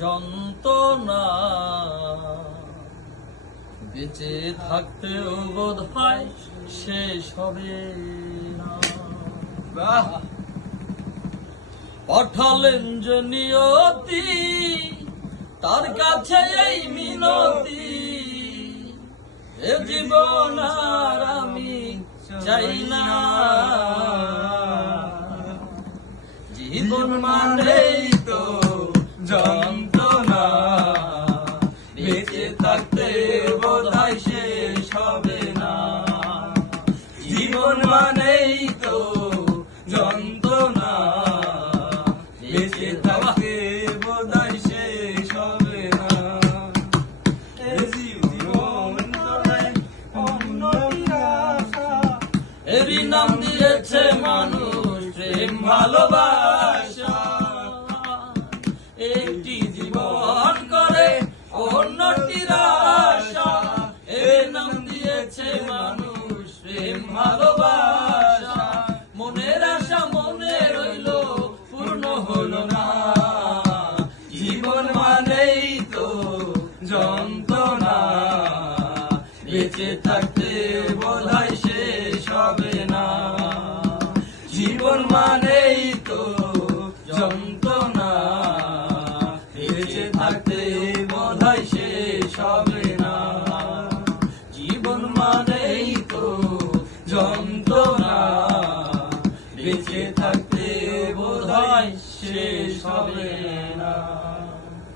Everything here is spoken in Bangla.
যন্ত্রণা। বেঁচে থাকতেও বোধ হয় শেষ হবে না। পাঠালেন যে নিয়তি, তার কাছে এই মিনতি, এ জীবন আর আমি চাই না। জীবন মানেই তো যন্ত্রণা, বেঁচে থাকতে বোধহয় শেষ হবে না। জীবন মানেই তো যন্ত্রণা, বেঁচে থাকতে বোধহয় শেষ হবে না। এরই নাম দিয়েছে মানুষ প্রেম ভালোবাসা। একটি জীবন করে অন্যটির আশা, এর নাম দিয়েছে মানুষ প্রেম ভালোবাসা। মনের আশা মনে রইল, পূর্ণ হলো না। জীবন মানেই তো যন্ত্রণা, বেঁচে থাকতে বোধহয় শেষ হবে না। জীবন মানেই তো যন্ত্রণা, বেঁচে থাকতে বোধহয় শেষ হবে না। জীবন মানেই তো যন্ত্রণা, বেঁচে থাকতে বোধহয় শেষ হবে না।